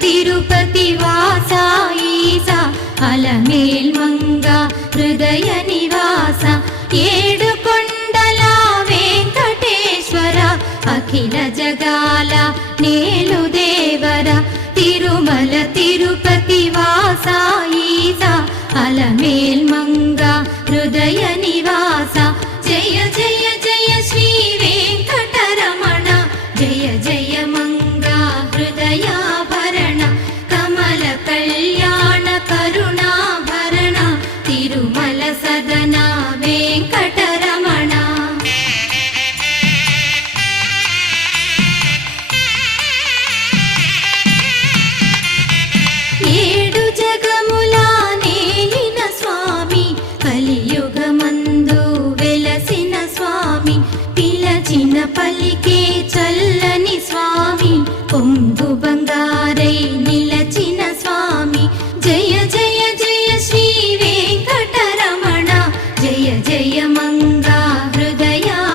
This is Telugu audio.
తిరుపతి వాస ఈసా అలమేల్మంగ హృదయ నివాస ఏడు కొండల వెంకటేశ్వర అఖిల జగాల నేలు దేవర తిరుమల తిరుపతి వాస ఈసా అలమేల్మంగ హృదయ నివాస జయ జయ జయ శ్రీ వెంకటరమణ జయ జయ మంగ హృదయాభరణ కమల కళ్యాణ కరుణాభరణ తిరుమల సదన వెంకటరమణ. ఏడు జగముల నేలిన స్వామి కలియుగమందు వెలసిన స్వామి పిలచిన పలికే చల్ల